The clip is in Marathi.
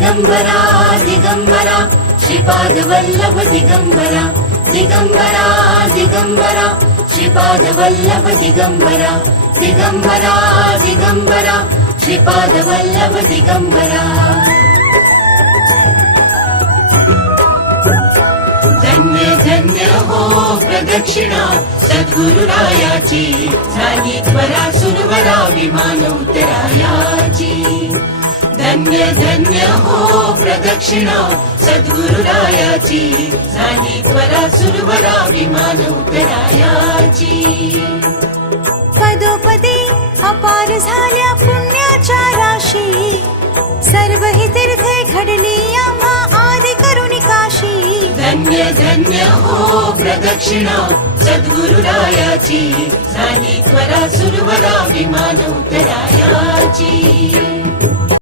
दिगंबरा दिगंबरा श्रीपाद वल्लभ दिगंबरा दिगंबरा दिगंबरा श्रीपाद वल्लभ दिगंबरा दिगंबरा दिगंबरा श्रीपाद वल्लभ दिगंबरा धन्य धन्य हो प्रदक्षिणा सद्गुरुरायाची झाली त्वरा सुरवरा विमान उतरायाची धन्य धन्य हो प्रदक्षिणा सद्गुरुरायाची झाली त्वरा सुरवरा विमान उतरायाची पदोपदी अपार झाल्या पुण्याच्या राशी सर्व ही तीर्थे घडली आम्हा आदि करुणी काशी धन्य धन्य हो प्रदक्षिणा सद्गुरुरायाची झाली त्वरा सुरवरा विमान उतरायाची